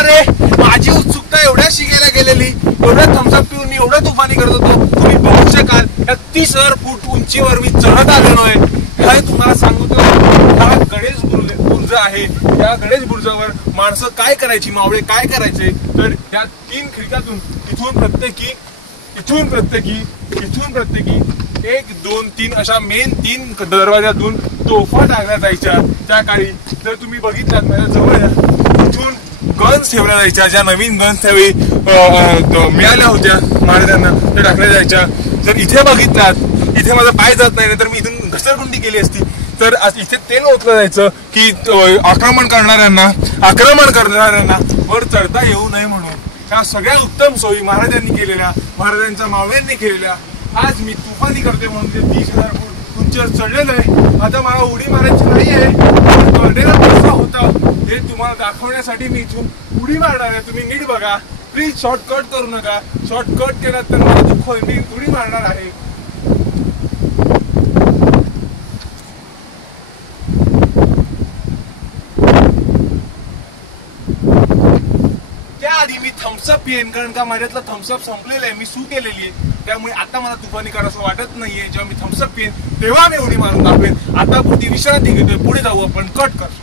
होणार रे? माझी उत्सुकता एवढ्या शिकायला गेलेली, एवढ्या थम्सअप पिऊन मी एवढं तुफानी करत होतो. तुम्ही बघू शकाल या 30,000 फूट उंचीवर मी चढत आलेलो आहे. हे तुम्हाला सांगतो, हा गणेश बुर्ज आहे. या गणेश बुर्जावर माणसं काय करायची, मावळे काय करायचे, तर या 3 खिडक्यातून इथून प्रत्येकी 1, 2, 3 अशा मेन 3 दरवाज्यातून तोफा टाकल्या जायच्या. त्या काळी जर तुम्ही बघितलात माझ्या जवळ इथून गन्स ठेवल्या जायच्या. ज्या नवीन गन्स त्यावेळी मिळाल्या होत्या महाराजांना, त्या टाकल्या जायच्या. जर इथे बघितलात, इथे माझा पाय जात नाही तर मी इथून घसरगुंडी केली असती. तर इथे तेल ओतलं जायचं की आक्रमण करणाऱ्यांना वर चढता येऊ नये म्हणून. ह्या सगळ्या उत्तम सोयी महाराजांनी केलेल्या, महाराजांच्या मावळ्यांनी केलेल्या. आज मी तुफानी करते म्हणून ते 30,000 फूट उंचीवर चढलेलं आहे. आता मला उडी मारायची नाही आहे, कडेला कसा होता हे तुम्हाला दाखवण्यासाठी मी इथून उडी मारणार आहे. तुम्ही नीट बघा प्लीज, शॉर्टकट करू नका. शॉर्टकट केला तर मला दुःख होईल. मी उडी मारणार आहे. त्याआधी मी थम्सअप पिईन, कारण का माझ्यातलं थम्सअप संपलेलं आहे. मी सू केलेली आहे, त्यामुळे आता मला तुफानी करावं वाटत नाहीये. जेव्हा मी थम्सअप पिईन तेव्हा मी उडी मारून दाखवेन. आता पुढे विश्रांती घेतोय, पुढे जाऊ आपण. कट कर.